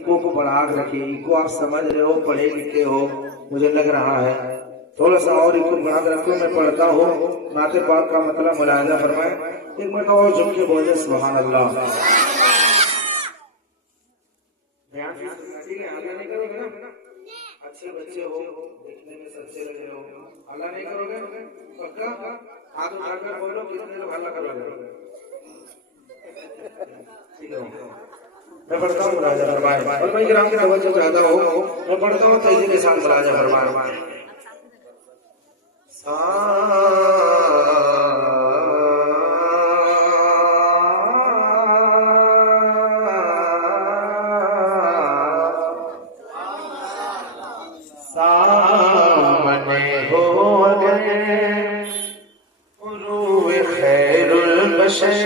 Eco को बढ़ा के रखिए। इको आप समझ रहे हो, पढ़े लिखे हो, मुझे लग रहा है। थोड़ा सा और इको बढ़ा के रखो, मैं पढ़ता हूँ। नाते पाक का मतलब मुलाहिजा फरमाए। एक मिनट और झुक के बोले सुभान अल्लाह। ध्यान से ठीक है, आगे नहीं करोगे ना? अच्छे बच्चे हो, देखने में सबसे लग रहे हो, हल्ला नहीं करोगे? पक्का? हाथ उठाकर बोलो, कितने लोग हल्ला करोगे? ठीक है, मैं पढ़ता हूँ मुलाहिजा फरमाए। और मैं किराम की तवज्जो चाहता हूँ, मैं पढ़ता हूँ तेजी के साथ मुलाहिजा फरमाए। सामने हो अगर रूह खैरुल बशर